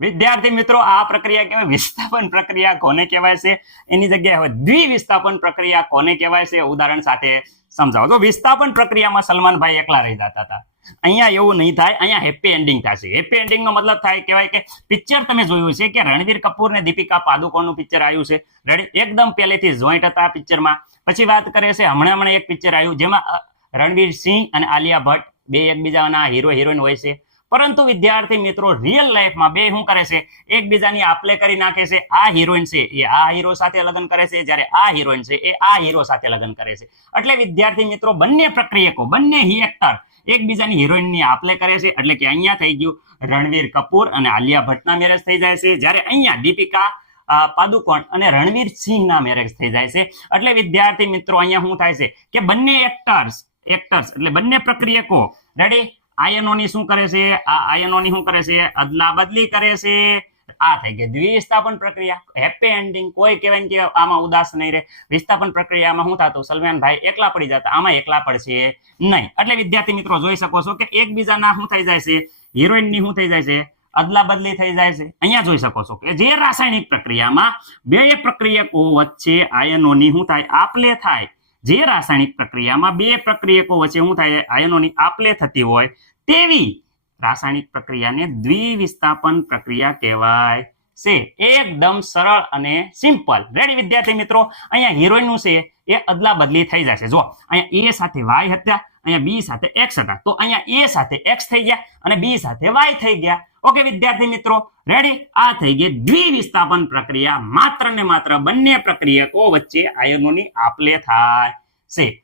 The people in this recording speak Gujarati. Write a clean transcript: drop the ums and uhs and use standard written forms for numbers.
વિદ્યાર્થી મિત્રો આ પ્રક્રિયા કહેવાય વિસ્થાપન પ્રક્રિયા. કોને કહેવાય છે એની જગ્યાએ હવે દ્વિવિસ્થાપન પ્રક્રિયા કોને કહેવાય છે ઉદાહરણ સાથે સમજાવો. તો વિસ્થાપન પ્રક્રિયામાં સલમાનભાઈ એકલા રહી જતા હતા. અહીંયા એવું નહીં થાય, અહીંયા હેપી એન્ડિંગ થશે. હેપી એન્ડિંગ નો મતલબ થાય કહેવાય કે પિક્ચર તમે જોયું છે કે રણવીર કપૂર ને દીપિકા પાદુકોણનું પિક્ચર આવ્યું છે. રેડી, એકદમ પહેલેથી જોઈન્ટ હતા પિક્ચરમાં. પછી વાત કરે છે હમણાં એક પિક્ચર આવ્યું જેમાં રણવીર સિંહ અને આલિયા ભટ્ટ બે એકબીજાના હીરો હિરોઈન હોય છે. પરંતુ વિદ્યાર્થી મિત્રો રિયલ લાઈફમાં બે શું કરે છે, એકબીજાની આપલે કરી નાખે છે. આ હિરોઈન છે એ આ હીરો સાથે લગ્ન કરે છે, જ્યારે આ હિરોઈન છે એ આ હીરો સાથે લગ્ન કરે છે. એટલે વિદ્યાર્થી મિત્રો બંને પ્રક્રિયકો, બંને એક્ટર એકબીજાની હિરોઈનની આપલે કરે છે. એટલે કે અહીંયા થઈ ગયું રણવીર કપૂર અને આલિયા ભટ્ટના મેરેજ થઈ જાય છે, જ્યારે અહીંયા દીપિકા પાદુકોણ અને રણવીર સિંહના મેરેજ થઈ જાય છે. એટલે વિદ્યાર્થી મિત્રો અહીંયા શું થાય છે કે બંને એક્ટર્સ એટલે બંને પ્રક્રિયકો રેડી આયનોની શું કરે છે, આ આયનોની શું કરે છે, અદલા બદલી કરે છે. આ થઈ ગઈ દ્વિવિસ્થાપન પ્રક્રિયા, હેપી એન્ડિંગ. કોઈ કહેવાય કે આમાં ઉદાસ નહીં રહે. વિસ્થાપન પ્રક્રિયામાં શું થતું, સલમાનભાઈ એકલા પડી જતા, આમાં એકલા પડશે નહીં. એટલે વિદ્યાર્થી મિત્રો જોઈ શકો છો કે એકબીજાના શું થઈ જાય છે, હિરોઈનની શું થઈ જાય છે, અદલા બદલી થઈ જાય છે. અહીંયા જોઈ શકો છો કે જે રાસાયણિક પ્રક્રિયામાં બે પ્રક્રિયકો વચ્ચે આયનોની શું થાય, આપલે થાય. જે રાસાયણિક પ્રક્રિયામાં બે પ્રક્રિયકો વચ્ચે શું થાય, આયનોની આપલે થતી હોય તેવી રાસાયણિક પ્રક્રિયાને દ્વિવિસ્થાપન પ્રક્રિયા કહેવાય છે. એકદમ સરળ અને સિમ્પલ. રેડી વિદ્યાર્થી મિત્રો, અહીંયા હિરોઈનનું છે એ અદલા બદલી થઈ જશે. જો અહીંયા એ સાથે વાય હતા, અહીંયા બી સાથે એક્સ હતા, તો અહીંયા એ સાથે એક્સ થઈ ગયા અને બી સાથે વાય થઈ ગયા. ઓકે વિદ્યાર્થી મિત્રો, રેડી. આ થઈ ગઈ દ્વિવિસ્થાપન પ્રક્રિયા. માત્ર ને માત્ર બંને પ્રક્રિયકો વચ્ચે આયનોની આપલે થાય છે.